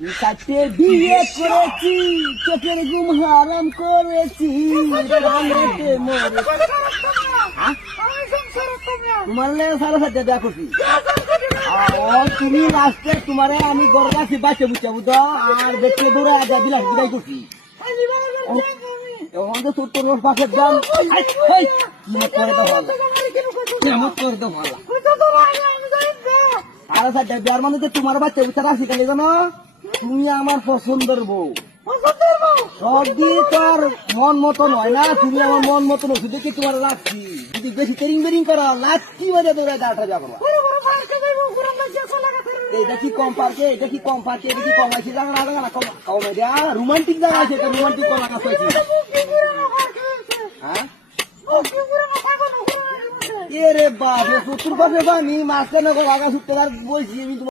কাটে বিয়ে করেছি, চোখের ঘুম হারাম করেছি, রাঙাতে মরে। তোমার লেগে 7,500 দেয়া করছি। তুমি লাস্টে তোমারে আমি গড় রাখছি বাচ্চা বুঝা বুঝো, আর দেখতে দৌড়ে বিলাস বিদায় করছি। এখন তো তোর রোজ পাশের দাম কিমত করে তো ভালো, কিমত করে তো ভালো। 7,500 দেওয়ার মানে তো তোমার বাচ্চা বুঝা রাখছি তাহলে জানো তুমি আমার পছন্দের বউ। সব দিয়ে তোর মন মতো নয় না, তুমি আমার মন মতো নয়, দেখে তোমার রাখছি। যদি বেশি তেরিং বেরিং করা লাচ্ছি বাজে দৌড়ে দাঁড়া যাবো। এটা কি কম পার্কে, এটা কি কম পার্কে, এটা কি কম আছে জায়গা না কমে দেয়া রোমান্টিক জায়গা আছে, এটা রোমান্টিক করা কাছে আছে। হ্যাঁ এ রে বাপ, 70 পাশে আমি মাঝখানে লাগা ছুটতে বলছি আমি।